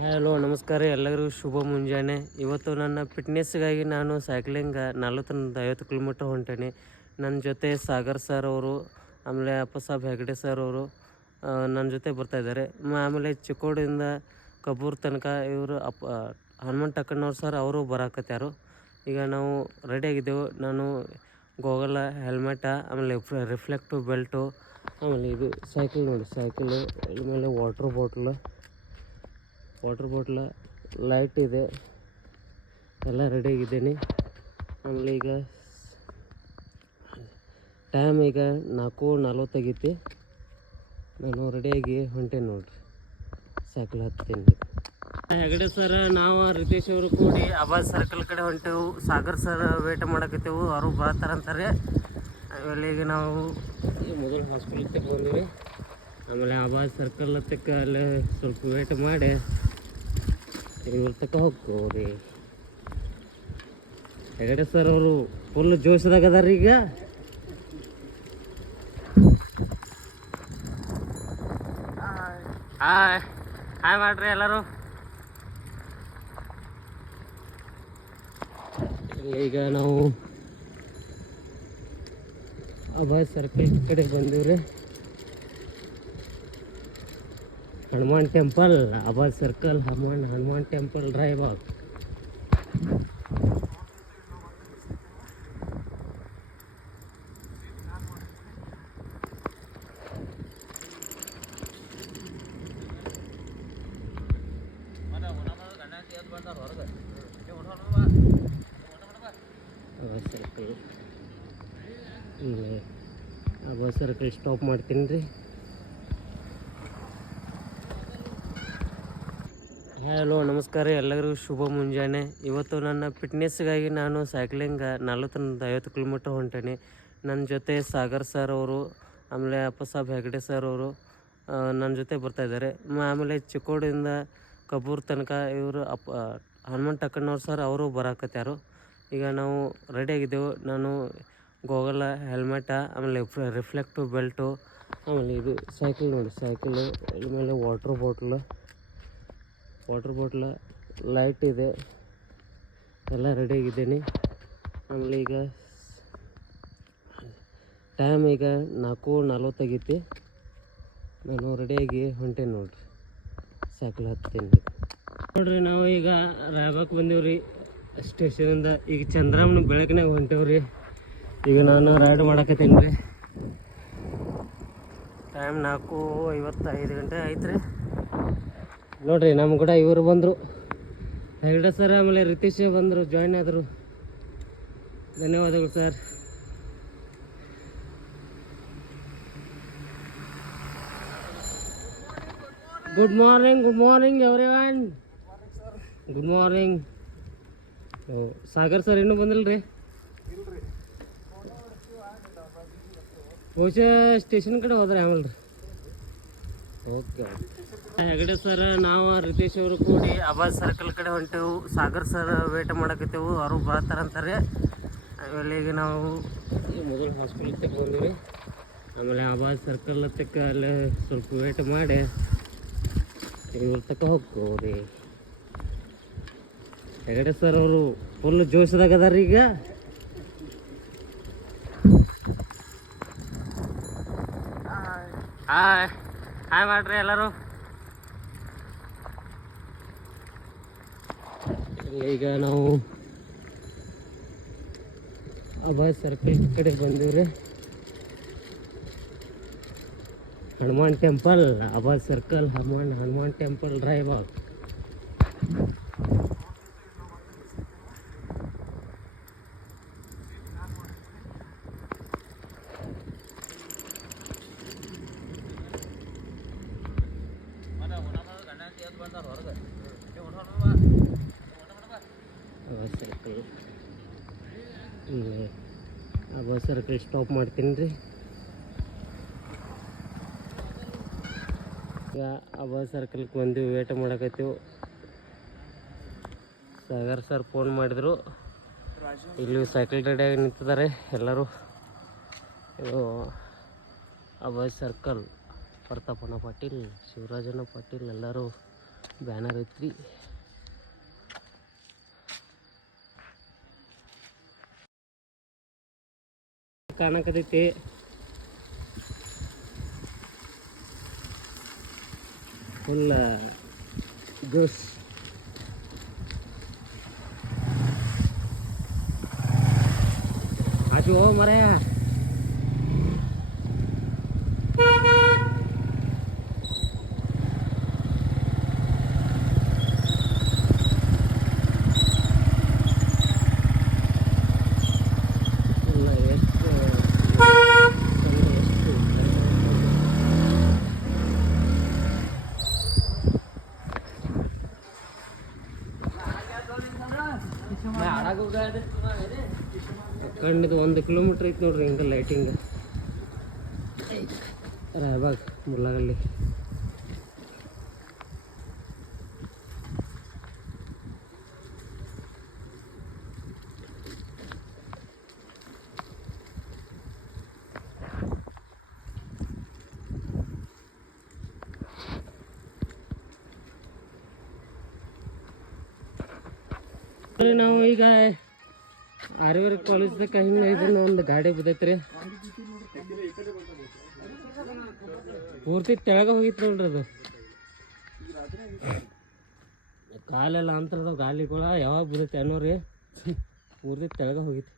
Hello ನಮಸ್ಕಾರ ಎಲ್ಲರಿಗೂ ಶುಭ ಮುಂಜಾನೆ. ಇವತ್ತು ನನ್ನ ಫಿಟ್ನೆಸ್ಗಾಗಿ ನಾನು ಸೈಕ್ಲಿಂಗ್ 40-50 ಕಿಲೋಮೀಟ್ರ್ ಹೊಂಟೇನೆ. ನನ್ನ ಜೊತೆ ಸಾಗರ್ ಸರ್ ಅವರು, ಆಮೇಲೆ ಅಪ್ಪಸಾಬ್ ಹೆಗಡೆ ಸರ್ ಅವರು ನನ್ನ ಜೊತೆ ಬರ್ತಾಯಿದ್ದಾರೆ. ಆಮೇಲೆ ಚಿಕ್ಕೋಡಿಯಿಂದ ಕಬ್ಬೂರ್ ತನಕ ಇವರು ಹನುಮಂತ ಟಕ್ಕಣ್ಣವ್ರು ಸರ್ ಅವರು ಬರಾಕತ್ಯಾರು. ಈಗ ನಾವು ರೆಡಿಯಾಗಿದ್ದೆವು. ನಾನು ಗೋಗಲ, ಹೆಲ್ಮೆಟ, ಆಮೇಲೆ ರಿಫ್ಲೆಕ್ಟಿವ್ ಬೆಲ್ಟು, ಆಮೇಲೆ ಇದು ಸೈಕಲ್ ನೋಡಿ, ಸೈಕಲ್ ಆಮೇಲೆ ವಾಟ್ರ್ ಬಾಟ್ಲ, ಲೈಟ್ ಇದೆ, ಎಲ್ಲ ರೆಡಿಯಾಗಿದ್ದೀನಿ. ಆಮೇಲೆ ಈಗ ಟೈಮ್ ಈಗ 4:40 ಆಗೈತಿ. ನಾನು ರೆಡಿಯಾಗಿ ಹೊಂಟೇನಿ ನೋಡ್ರಿ, ಸೈಕಲ್ ಹತ್ತೀನಿ. ಹೆಗಡೆ ಸರ್, ನಾವು ರಿತೇಶ್ ಅವರು ಕೂಡಿ ಆಬಾದ್ ಸರ್ಕಲ್ ಕಡೆ ಹೊಂಟೇವು. ಸಾಗರ್ ಸರ್ ವೇಟ್ ಮಾಡಕತ್ತೇವು, ಅವರು ಬರ್ತಾರಂತಾರೆ. ಆಮೇಲೆ ಈಗ ನಾವು ಮೊದಲು ಹಾಸ್ಪಿಟಲ್ ತಕ್ಕ ಬಂದೀವಿ. ಆಮೇಲೆ ಆಬಾದ್ ಸರ್ಕಲ್ ತಕ್ಕ ಅಲ್ಲೇ ಸ್ವಲ್ಪ ವೇಟ್ ಮಾಡಿ ಇವ್ರ ತಕ್ಕ ಹೋಗ್ತೀವಿ. ಹೆಗಡೆ ಸರ್ ಅವರು ಫುಲ್ ಜೋಶದಾಗ ಅದಾರ ಈಗ. ಹಾಯ್ ಮಾಡ್ರಿ ಎಲ್ಲರೂ. ಈಗ ನಾವು ಆಬಾದ್ ಸರ್ಕಲ್ ಕಡೆ ಬಂದೀವ್ರಿ. Hanuman temple, Abad circle, Hanuman temple, Raybag. Circle Abad circle stop ಮಾಡ್ತೀನಿ ರೀ. ಹಲೋ ನಮಸ್ಕಾರ ಎಲ್ಲರಿಗೂ ಶುಭ ಮುಂಜಾನೆ. ಇವತ್ತು ನನ್ನ ಫಿಟ್ನೆಸ್ಗಾಗಿ ನಾನು ಸೈಕ್ಲಿಂಗ್ 40-50 ಕಿಲೋಮೀಟ್ರ್ ಹೊಂಟೇನೆ. ನನ್ನ ಜೊತೆ ಸಾಗರ್ ಸರ್ ಅವರು, ಆಮೇಲೆ ಅಪ್ಪಸಾಬ್ ಹೆಗಡೆ ಸರ್ ಅವರು ನನ್ನ ಜೊತೆ ಬರ್ತಾಯಿದ್ದಾರೆ. ಆಮೇಲೆ ಚಿಕ್ಕೋಡಿಯಿಂದ ಕಬ್ಬೂರ್ ತನಕ ಇವರು ಹನುಮಂತ ಟಕ್ಕಣ್ಣವ್ರು ಸರ್ ಅವರು ಬರಾಕತ್ಯಾರು. ಈಗ ನಾವು ರೆಡಿಯಾಗಿದ್ದೆವು. ನಾನು ಗೋಗಲ, ಹೆಲ್ಮೆಟ, ಆಮೇಲೆ ರಿಫ್ಲೆಕ್ಟಿವ್ ಬೆಲ್ಟು, ಆಮೇಲೆ ಇದು ಸೈಕಲ್ ನೋಡಿ, ಸೈಕಲ್ ಆಮೇಲೆ ವಾಟ್ರ್ ಬಾಟ್ಲ, ಲೈಟ್ ಇದೆ, ಎಲ್ಲ ರೆಡಿಯಾಗಿದ್ದೀನಿ. ಆಮೇಲೆ ಈಗ ಟೈಮ್ ಈಗ 4:40 ಆಗೈತಿ. ನಾನು ರೆಡಿಯಾಗಿ ಹೊಂಟೇನಿ ನೋಡ್ರಿ, ಸೈಕಲ್ ಹತ್ತೀನಿ ನೋಡ್ರಿ. ನಾವು ಈಗ ರಾಯಬಾಗ್ ಬಂದೀವ್ರಿ ಸ್ಟೇಷನಿಂದ. ಈಗ ಚಂದ್ರಮ್ಮನ ಬೆಳಕಿನಾಗ ಹೊಂಟೇವ್ರಿ. ಈಗ ನಾನು ರೈಡ್ ಮಾಡಕತ್ತೀನಿ ರೀ. ಟೈಮ್ 4:55 ಗಂಟೆ ಆಯ್ತು ರೀ. ನೋಡ್ರಿ ನಮ್ಮ ಕೂಡ ಇವರು ಬಂದರು, ಹೆಗಡೆ ಸರ್ ಆಮೇಲೆ ರಿತೇಶ್ ಬಂದರು, ಜಾಯ್ನ್ ಆದರು. ಧನ್ಯವಾದಗಳು sir. Good morning everyone. Good morning. Sagar sir ಇನ್ನೂ ಬಂದಿಲ್ಲ ರೀ. ಬಹುಶಃ ಸ್ಟೇಷನ್ ಕಡೆ ಹೋದ್ರೆ ಆಮೇಲೆ ರೀ. ಓಕೆ. ಹೆಗಡೆ ಸರ್, ನಾವು ರಿತೇಶ್ ಅವರು ಕೂಡಿ ಆಬಾದ್ ಸರ್ಕಲ್ ಕಡೆ ಹೊಂಟೇವು. ಸಾಗರ್ ಸರ್ ವೇಟ್ ಮಾಡಕತ್ತೇವು, ಅವರು ಬರ್ತಾರಂತಾರೆ. ಆಮೇಲೆ ಈಗ ನಾವು ಮೊದಲು ಹಾಸ್ಪಿಟಲ್ ತಕ್ಕ ಬಂದೀವಿ. ಆಮೇಲೆ ಆಬಾದ್ ಸರ್ಕಲ್ ತಕ್ಕ ಅಲ್ಲೇ ಸ್ವಲ್ಪ ವೇಟ್ ಮಾಡಿ ಇವ್ರ ತಕ್ಕ ಹೋಗ್ತೀವಿ. ಹೆಗಡೆ ಸರ್ ಅವರು ಫುಲ್ ಜೋಶದಾಗ ಅದಾರ ಈಗ. ಹಾಯ್ ಮಾಡ್ರಿ ಎಲ್ಲರೂ. ಈಗ ನಾವು ಆಬಾದ್ ಸರ್ಕಲ್ ಕಡೆ ಬಂದೀವ್ರಿ. Hanuman temple, Abad circle, Hanuman temple, Raybag. Abad circle stop ಮಾಡ್ತೀನಿ ರೀ. ಈಗ ಆಬಾದ್ ಸರ್ಕಲ್ಗೆ ಬಂದು ವೇಟ್ ಮಾಡಕತ್ತೀವಿ. ಸಾಗರ್ ಸರ್ ಫೋನ್ ಮಾಡಿದ್ರು, ಇಲ್ಲಿ ಸೈಕಲ್ ರೆಡಿಯಾಗಿ ನಿಂತಿದ್ದಾರೆ ಎಲ್ಲರೂ. ಇದು ಆಬಾದ್ ಸರ್ಕಲ್, ಪ್ರತಾಪಣ್ಣ ಪಾಟೀಲ್, ಶಿವರಾಜಣ್ಣ ಪಾಟೀಲ್ ಎಲ್ಲರೂ ಬ್ಯಾನರ್ ಐತ್ರಿ. ಕಾಣಕತೈತಿ ಫುಲ್ ಜೋಶ್. ಆಚು ಮರೆಯ ಕಂಡಿದ್ದು 1 ಕಿಲೋಮೀಟ್ರ್ ಐತಿ ನೋಡ್ರಿ. ಹಿಂಗೆ ಲೈಟಿಂಗ್ ರಾಯಬಾಗ್ ಮುರ್ಲಾಗಲ್ಲಿ. ನಾವು ಈಗ ಆರ್ವೇರ್ ಕಾಲೇಜ್ದಾಗ ಹಿಂಗೆ ಇದನ್ನ ಒಂದು ಗಾಡಿ ಬಿದ್ದೈತ್ರಿ. ಪೂರ್ತಿ ತೆಳಗ ಹೋಗಿತ್ತು ನೋಡ್ರಿ. ಅದು ಕಾಲೆಲ್ಲ ಅಂತರದ ಗಾಲಿಗಳ ಯಾವಾಗ ಬಿದ್ದೈತೆ ಅನ್ನೋರಿ ಪೂರ್ತಿ ತೆಳಗ ಹೋಗಿತ್ತು.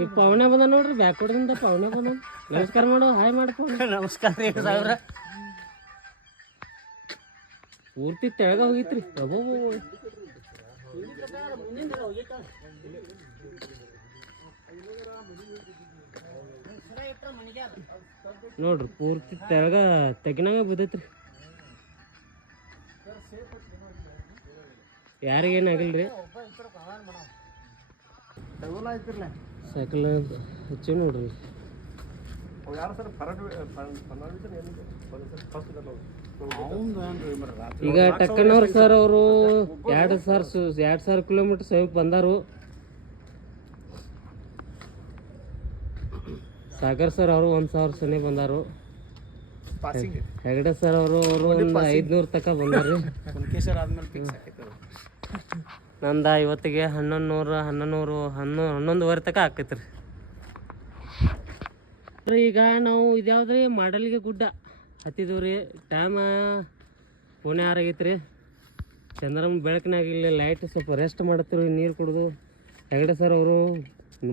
ಈಗ ಪವನೆ ಬಂದ ನೋಡ್ರಿ, ಬ್ಯಾಕ್ವರ್ಡ್ದಿಂದ ಪವನೆ ಬಂದ. ನಮಸ್ಕಾರ ಮಾಡು, ಹಾಯ್ ಮಾಡ್ಕೊಂಡು. ನಮಸ್ಕಾರ ರೀ ಸಾವ್ರ. ಪೂರ್ತಿ ತೆಳಗ ಹೋಗಿತ್ರಿ. ಅಬ್ಬೋ ನೋಡ್ರಿ ಪೂರ್ತಿ ತೆಳಗ ತೆಗಿನಂಗ ಬಿದ್ದೈತ್ರಿ. ಯಾರಿಗೇನಾಗಿಲ್ರಿ. ಸೈಕಲ್ ಹಚ್ಚಿ ನೋಡ್ರಿ. ಈಗ ಟಕ್ಕನವ್ರ ಸರ್ ಅವರು 2,000 ಕಿಲೋಮೀಟರ್ ಸಮೀಪ ಬಂದಾರು. ಸಾಗರ್ ಸರ್ ಅವರು 1,000 ಸನಿ ಬಂದಾರು. ಹೆಗಡೆ ಸರ್ ಅವರು ಒಂದು 500 ತಕ ಬಂದಾರ್ರಿ. ನಂದ ಇವತ್ತಿಗೆ 1100 ತಕ ಆಕೈತ್ರಿ. ಈಗ ನಾವು ಇದ್ಯಾವ್ದ್ರಿ ಮಾಡಲ್ಗೆ ಗುಡ್ಡ ಹತ್ತಿದವ್ರಿ. ಟೈಮ್ 6 ಆಗೈತ್ರಿ. ಚಂದ್ರಮ್ಮ ಬೆಳಕಿನಾಗ ಇಲ್ಲಿ ಲೈಟ್ ಸ್ವಲ್ಪ ರೆಸ್ಟ್ ಮಾಡತ್ತೀವಿ. ನೀರು ಕುಡಿದು ಹೆಗಡೆ ಸರ್ ಅವರು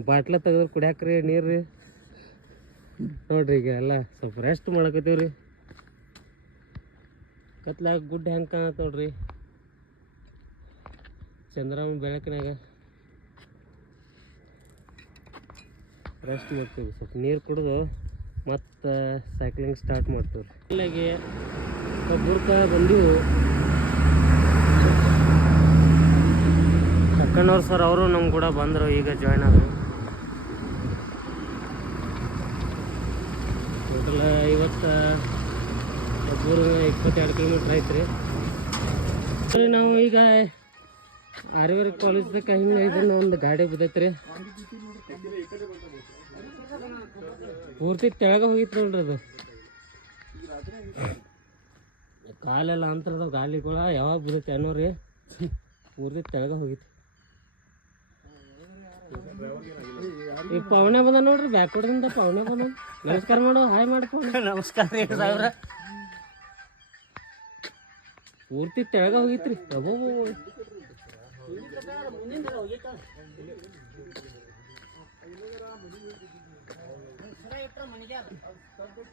ಬಾಟ್ಲ ತೆಗೆದ್ರು ಕುಡಿಯಾಕ್ರಿ ನೀರು ರೀ. ನೋಡ್ರಿ ಈಗ ಎಲ್ಲ ಸ್ವಲ್ಪ ರೆಸ್ಟ್ ಮಾಡಕತ್ತೀವ್ರಿ. ಕತ್ಲಾಗ ಗುಡ್ಡ ಹೆಂಗೆ ಕಾಣತ್ತ ನೋಡ್ರಿ. ಚಂದ್ರಮ್ಮ ಬೆಳಕಿನಾಗ ರೆಸ್ಟ್ ಮಾಡ್ತೀವಿ. ಸ್ವಲ್ಪ ನೀರು ಕುಡಿದು ಮತ್ತು ಸೈಕ್ಲಿಂಗ್ ಸ್ಟಾರ್ಟ್ ಮಾಡ್ತೀವಿ. ಇಲ್ಲಾಗಿ ಒಬ್ಬರ್ಕ ಬಂದೀವಿ. ಟಕ್ಕಣ್ಣವ್ರು ಸರ್ ಅವರು ನಮ್ಮ ಕೂಡ ಬಂದರು, ಈಗ ಜಾಯ್ನ್ ಆದರು. ಟೋಟಲ್ ಇವತ್ತು ಒಬ್ಬರು 22 ಕಿಲೋಮೀಟ್ರ್ ಐತ್ರಿ. ನಾವು ಈಗ ಆರ್ವೇರ್ ಕಾಲೇಜ್ದಾಗ ಹಿಂಗೆ ಇದನ್ನ ಒಂದು ಗಾಡಿ ಬಿದ್ದೈತ್ರಿ. ಪೂರ್ತಿ ತೆಳಗ ಹೋಗಿತ್ತು ನೋಡ್ರಿ. ಅದು ಕಾಲೆಲ್ಲ ಅಂತರದ ಗಾಲಿಗಳ ಯಾವಾಗ ಬಿದ್ದೈತೆ ಅನ್ನೋರಿ ಪೂರ್ತಿ ತೆಳಗ ಹೋಗಿತ್ತು. ಈಗ ಪವನೆ ಬಂದ ನೋಡ್ರಿ, ಬ್ಯಾಕ್ವರ್ಡ್ದಿಂದ ಪವನೆ ಬಂದ. ನಮಸ್ಕಾರ ಮಾಡು, ಹಾಯ್ ಮಾಡ್ಕೊಂಡು. ನಮಸ್ಕಾರ ರೀ ಸಾವ್ರ. ಪೂರ್ತಿ ತೆಳಗ ಹೋಗಿತ್ರಿ. ಅಬ್ಬೋ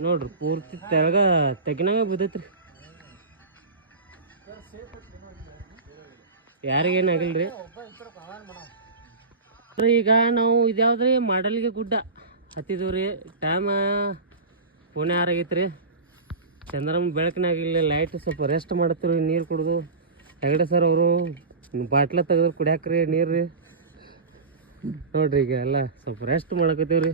ನೋಡ್ರಿ ಪೂರ್ತಿ ತೆಳಗ ತೆಗಿನಂಗ ಬಿದ್ದೈತ್ರಿ. ಯಾರಿಗೇನಾಗಿಲ್ರಿ. ಈಗ ನಾವು ಇದ್ಯಾವ್ದ್ರಿ ಮಾಡಲ್ಗೆ ಗುಡ್ಡ ಹತ್ತಿದವ್ರಿ. ಟೈಮ್ 6 ಆಗೈತ್ರಿ. ಚಂದ್ರಮ್ಮ ಬೆಳಕಿನಾಗ ಇಲ್ಲಿ ಲೈಟ್ ಸ್ವಲ್ಪ ರೆಸ್ಟ್ ಮಾಡತ್ತೀವಿ. ನೀರು ಕುಡಿದು ಹೆಗಡೆ ಸರ್ ಅವರು ಬಾಟ್ಲ ತೆಗೆದ್ರು ಕುಡಿಯಾಕ್ರಿ ನೀರು ರೀ. ನೋಡ್ರಿ ಈಗ ಎಲ್ಲ ಸ್ವಲ್ಪ ರೆಸ್ಟ್ ಮಾಡಕತ್ತೀವ್ರಿ.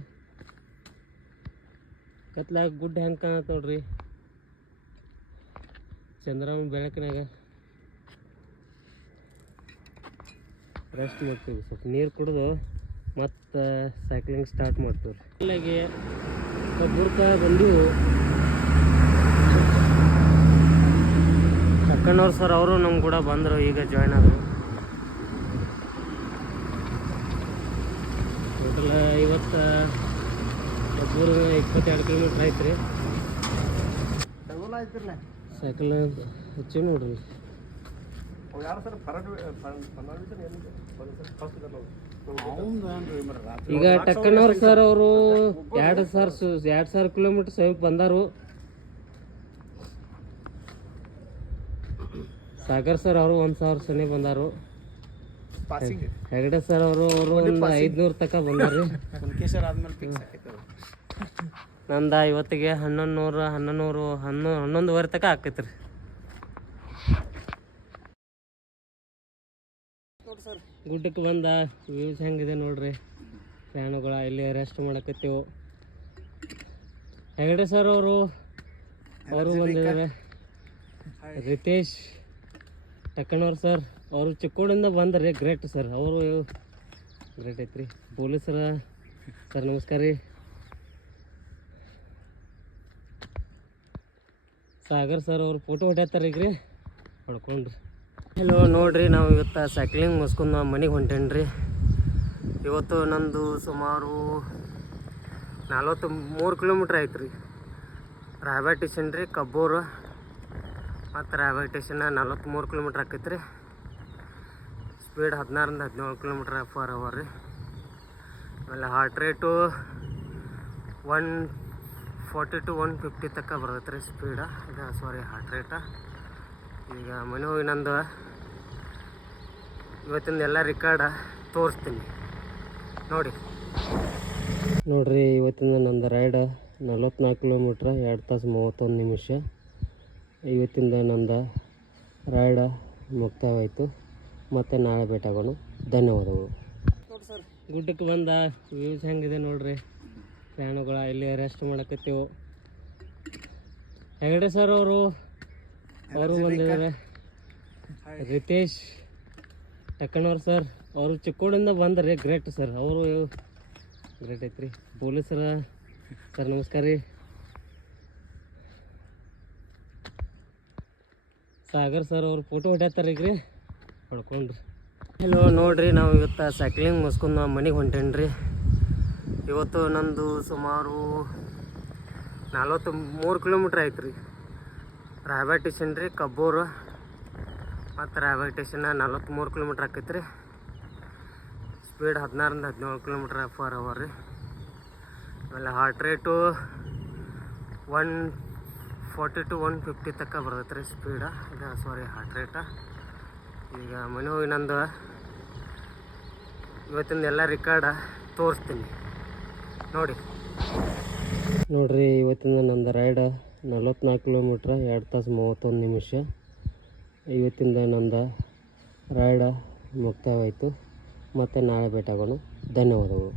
ಕತ್ಲಾಗ ಗುಡ್ಡ ಹೆಂಗೆ ಕಾಣತ್ತ ನೋಡ್ರಿ. ಚಂದ್ರಮ್ಮ ಬೆಳಕಿನಾಗ ರೆಸ್ಟ್ ಮಾಡ್ತೀವಿ. ಸ್ವಲ್ಪ ನೀರು ಕುಡಿದು ಮತ್ತು ಸೈಕ್ಲಿಂಗ್ ಸ್ಟಾರ್ಟ್ ಮಾಡ್ತೀವಿ. ಇಲ್ಲಾಗಿ ಒಬ್ಬರ್ಕ ಬಂದೀವಿ. ಟಕ್ಕಣ್ಣವ್ರು ಸರ್ ಅವರು ನಮ್ಮ ಕೂಡ ಬಂದರು, ಈಗ ಜಾಯ್ನ್ ಆದರು. ಟೋಟಲ್ ಇವತ್ತು ಒಬ್ಬರು 22 ಕಿಲೋಮೀಟ್ರ್ ಆಯ್ತು ರೀ. ಸೈಕಲ್ ಹೆಚ್ಚು ನೋಡ್ರಿ. ಈಗ ಟಕ್ಕಣ್ಣವ್ರು ಸರ್ ಅವರು 2,000 ಕಿಲೋಮೀಟ್ರ್ ಸಮೀಪ ಬಂದಾರು. ಸಾಗರ್ ಸರ್ ಅವರು 1,000 ಸನಿ ಬಂದಾರು. ಹೆಗಡೆ ಸರ್ ಅವರು ಒಂದು 500 ತನಕ ಬಂದಾರ್ರಿ. ನಂದ ಇವತ್ತಿಗೆ 1100 ತನಕ ಆಕೈತ್ರಿ. ಗುಡ್ಡಕ್ಕೆ ಬಂದ ವ್ಯೂಸ್ ಹೆಂಗಿದೆ ನೋಡ್ರಿ. ಫ್ಯಾನುಗಳ ಇಲ್ಲಿ ರೆಸ್ಟ್ ಮಾಡಕತ್ತೀವಿ. ಹೆಗಡೆ ಸರ್ ಅವರು ಬಂದಿದ್ದಾರೆ. ರಿತೇಶ್ ಟಕ್ಕಣ್ಣವ್ರು ಸರ್ ಅವರು ಚಿಕ್ಕೋಡಿಂದ ಬಂದ್ರಿ. ಗ್ರೇಟ್ ಸರ್, ಅವರು ಗ್ರೇಟ್ ಐತ್ರಿ. ಪೊಲೀಸರ ಸರ್ ನಮಸ್ಕಾರ ರೀ. ಸಾಗರ್ ಸರ್ ಅವ್ರು ಫೋಟೋ ಹೊಡ್ಯಾತಾರ ಈಗ ರೀ, ಹೊಡ್ಕೊಂಡ್ರಿ. ಹಲೋ ನೋಡ್ರಿ, ನಾವು ಇವತ್ತು ಸೈಕ್ಲಿಂಗ್ ಮುಗಿಸ್ಕೊಂಡು ಮನೆಗೆ ಹೊಂಟೇನ್ರಿ. ಇವತ್ತು ನಂದು ಸುಮಾರು 43 ಕಿಲೋಮೀಟ್ರ್ ಆಯ್ತು ರೀ. ರಾಯಬಾಗ್ ಸ್ಟೇಷನ್ ರೀ, ಕಬ್ಬೂರು ಮತ್ತು ರಾಯಬಾಗ್ ಸ್ಟೇಷನ್ 43 ಕಿಲೋಮೀಟ್ರ್ ಆಕೈತೆ ರೀ. ಸ್ಪೀಡ್ 16ರಿಂದ 17 ಕಿಲೋಮೀಟ್ರ್ ಪರ್ ಅವರ್ ರೀ. ಆಮೇಲೆ ಹಾರ್ಟ್ ರೇಟು 140 to 150 ತನಕ ಬರ್ತೈತೆ ರೀ ಸ್ಪೀಡ. ಇದು ಹಾರ್ಟ್ ರೇಟ. ಈಗ ಮನೆ ಹೋಗಿ ನಂದು ಇವತ್ತಿಂದ ಎಲ್ಲ ರೆಕಾರ್ಡ ತೋರಿಸ್ತೀನಿ ನೋಡ್ರಿ. ಇವತ್ತಿಂದ ನಂದು ರೈಡ 44 ಕಿಲೋಮೀಟ್ರ್ 2 ತಾಸು 31 ನಿಮಿಷ. ಇವತ್ತಿಂದ ನಂದು ರೈಡ ಮುಕ್ತಾಯವಾಯಿತು. ಮತ್ತು ನಾಳೆ ಭೇಟಿಯಾಗೋಣ. ಧನ್ಯವಾದಗಳು. ಗುಡ್ಡಕ್ಕೆ ಬಂದ ವ್ಯೂಸ್ ಹೆಂಗಿದೆ ನೋಡ್ರಿ. ಫ್ಯಾನುಗಳ ಇಲ್ಲಿ ರೆಸ್ಟ್ ಮಾಡಕತ್ತೀವಿ. ಹೆಗಡೆ ಸರ್ ಅವರು ಬಂದಿದ್ದಾರೆ. ರಿತೇಶ್ ಟಕ್ಕಣ್ಣವ್ರು ಸರ್ ಅವರು ಚಿಕ್ಕೋಡಿಂದ ಬಂದ್ರಿ. ಗ್ರೇಟ್ ಸರ್, ಅವರು ಗ್ರೇಟ್ ಐತ್ರಿ. ಪೊಲೀಸರ ಸರ್ ನಮಸ್ಕಾರ ರೀ. ಸಾಗರ್ ಸರ್ ಅವ್ರು ಫೋಟೋ ಹೊಡ್ಯಾತಾರ ಈಗ ರೀ, ಹೊಡ್ಕೊಂಡ್ರಿ. ಹಲೋ ನೋಡ್ರಿ, ನಾವು ಇವತ್ತು ಸೈಕ್ಲಿಂಗ್ ಮುಗಿಸ್ಕೊಂಡು ಮನೆಗೆ ಹೊಂಟೇನ್ರಿ. ಇವತ್ತು ನಂದು ಸುಮಾರು 43 ಕಿಲೋಮೀಟ್ರ್ ಆಯ್ತು ರೀ. ರಾಯಬಾಗ್ ಸ್ಟೇಷನ್ ರೀ, ಕಬ್ಬೂರು ಮತ್ತು ರಾಯಬಾಗ್ ಸ್ಟೇಷನ್ 43 ಕಿಲೋಮೀಟ್ರ್ ಆಕೈತೆ ರೀ. ಸ್ಪೀಡ್ 16ರಿಂದ 17 ಕಿಲೋಮೀಟ್ರ್ ಪರ್ ಅವರ್ ರೀ. ಆಮೇಲೆ ಹಾರ್ಟ್ ರೇಟು 140 to 150 ತನಕ ಬರ್ತೈತೆ ರೀ ಸ್ಪೀಡ. ಇದು ಹಾರ್ಟ್ ರೇಟ. ಈಗ ಮನೆ ಹೋಗಿ ನಂದು ಇವತ್ತಿಂದ ಎಲ್ಲ ರೆಕಾರ್ಡ ತೋರಿಸ್ತೀನಿ ನೋಡ್ರಿ. ಇವತ್ತಿಂದ ನಂದು ರೈಡ 44 ಕಿಲೋಮೀಟ್ರ್ 2 ತಾಸು 31 ನಿಮಿಷ. ಇವತ್ತಿಂದ ನಂದು ರೈಡ ಮುಕ್ತಾಯವಾಯಿತು. ಮತ್ತು ನಾಳೆ ಭೇಟಿಯಾಗೋಣ. ಧನ್ಯವಾದಗಳು.